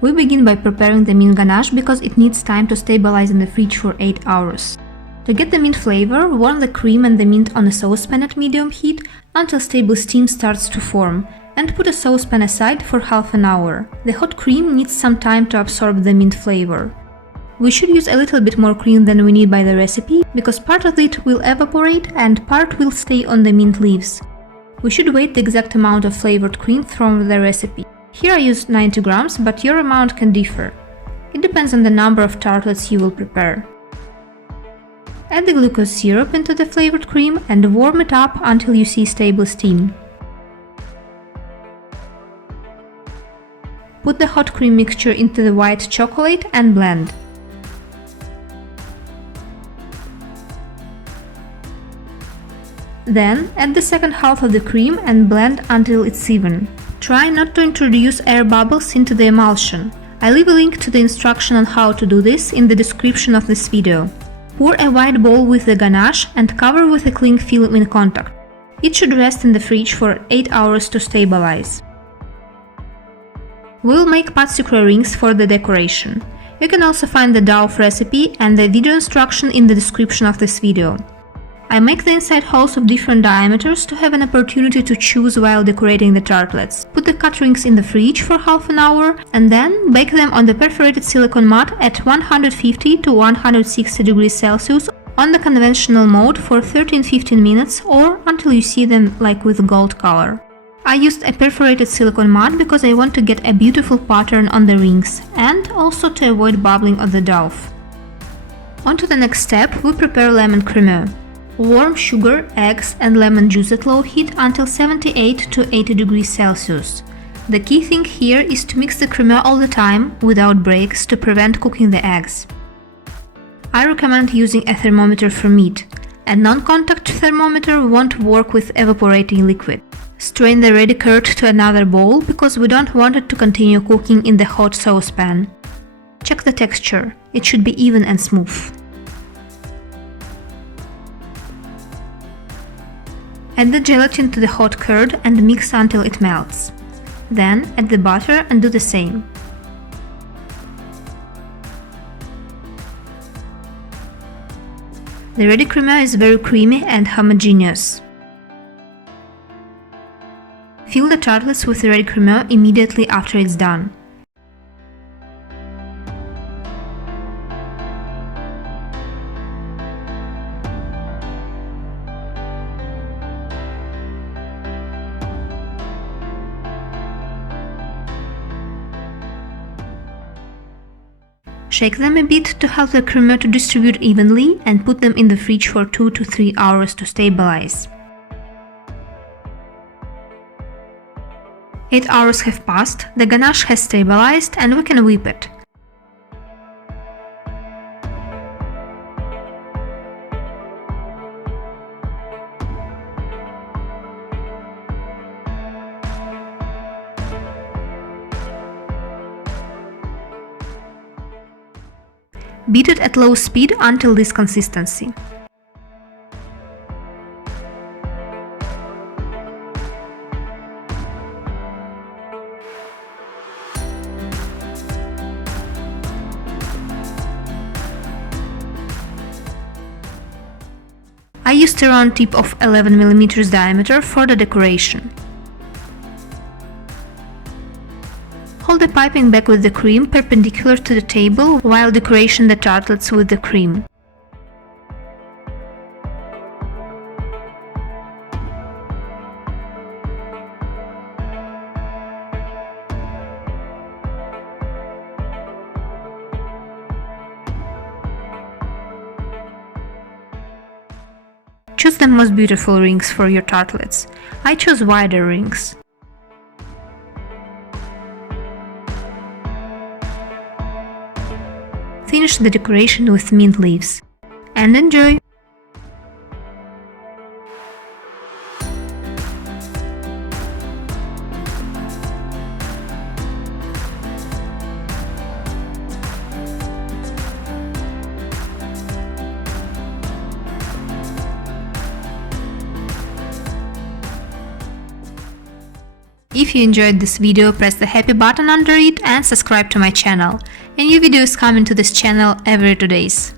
We begin by preparing the mint ganache because it needs time to stabilize in the fridge for 8 hours. To get the mint flavor, warm the cream and the mint on a saucepan at medium heat until stable steam starts to form, and put a saucepan aside for half an hour. The hot cream needs some time to absorb the mint flavor. We should use a little bit more cream than we need by the recipe, because part of it will evaporate and part will stay on the mint leaves. We should weigh the exact amount of flavored cream from the recipe. Here I used 90 grams, but your amount can differ. It depends on the number of tartlets you will prepare. Add the glucose syrup into the flavored cream and warm it up until you see stable steam. Put the hot cream mixture into the white chocolate and blend. Then add the second half of the cream and blend until it's even. Try not to introduce air bubbles into the emulsion. I leave a link to the instruction on how to do this in the description of this video. Pour a white bowl with the ganache and cover with a cling film in contact. It should rest in the fridge for 8 hours to stabilize. We'll make pâte sucrée rings for the decoration. You can also find the dough recipe and the video instruction in the description of this video. I make the inside holes of different diameters to have an opportunity to choose while decorating the tartlets. Put the cut rings in the fridge for half an hour and then bake them on the perforated silicone mat at 150 to 160 degrees Celsius on the conventional mode for 13-15 minutes or until you see them like with gold color. I used a perforated silicone mat because I want to get a beautiful pattern on the rings and also to avoid bubbling of the dough. On to the next step, we prepare lemon crémeux. Warm sugar, eggs and lemon juice at low heat until 78 to 80 degrees Celsius. The key thing here is to mix the crémeux all the time, without breaks, to prevent cooking the eggs. I recommend using a thermometer for meat. A non-contact thermometer won't work with evaporating liquid. Strain the ready curd to another bowl because we don't want it to continue cooking in the hot saucepan. Check the texture, it should be even and smooth. Add the gelatin to the hot curd and mix until it melts. Then add the butter and do the same. The ready crémeux is very creamy and homogeneous. Fill the tartlets with the ready crémeux immediately after it's done. Shake them a bit to help the crémeux to distribute evenly and put them in the fridge for 2 to 3 hours to stabilize. 8 hours have passed, the ganache has stabilized and we can whip it. Beat it at low speed until this consistency. I used a round tip of 11 mm diameter for the decoration. Hold the piping bag with the cream perpendicular to the table while decorating the tartlets with the cream. Choose the most beautiful rings for your tartlets. I chose wider rings. Finish the decoration with mint leaves. And enjoy! If you enjoyed this video, press the happy button under it and subscribe to my channel. A new video is coming to this channel every 2 days.